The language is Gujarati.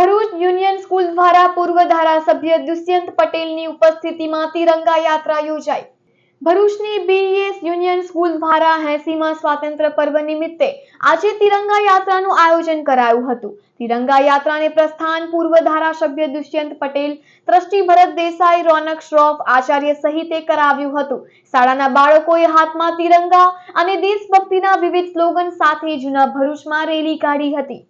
ભરૂચ યુનિયન સ્કૂલ દ્વારા પૂર્વ ધારાસભ્ય દુષ્યંત પટેલની ઉપસ્થિતિમાં તિરંગા યાત્રા યોજાઈ। ભરૂચની બીઈએસ યુનિયન સ્કૂલ દ્વારા 80મા સ્વાતંત્ર્ય પર્વ નિમિત્તે આજે તિરંગા યાત્રાનું આયોજન કરાયું હતું। તિરંગા યાત્રાને પ્રસ્થાન પૂર્વ ધારાસભ્ય દુષ્યંત પટેલ, ટ્રસ્ટી ભરત દેસાઈ, રોનક શ્રોફ, આચાર્ય સહિતે કરાવ્યું હતું। શાળાના બાળકોએ હાથમાં તિરંગા અને દેશભક્તિના વિવિધ સ્લોગન સાથે જૂના ભરૂચમાં રેલી કાઢી હતી।